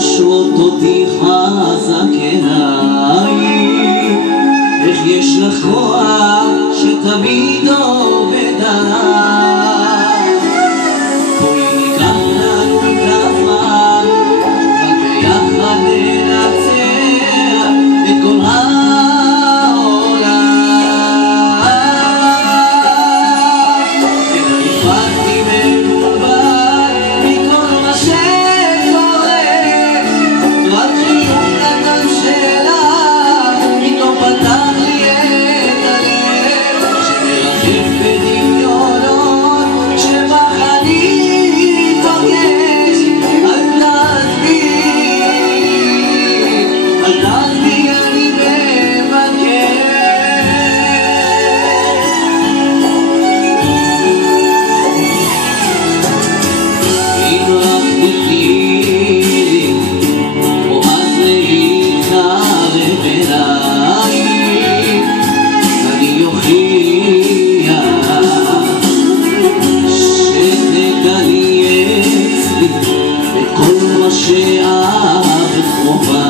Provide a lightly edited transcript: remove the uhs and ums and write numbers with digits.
קושרות אותי חזק אליי, איך יש לך כוח שתמיד עובד עליי. בואי ניקח לנו את הזמן, רק ביחד ננצח את כל העולם. נפרדתי מבולבל מכל מה שקורה, רק חיוך קטן שלה פתאום פתח לי את הלב, שמרחף בדמיונות כשבחני תוקש. אל תעזבי, אל תעזבי, אני מבקש. אם רק תתני לי או אז להתקרב אליי, אני אוכיח שתגלי אצלי את כל מה שאהבת קרובה.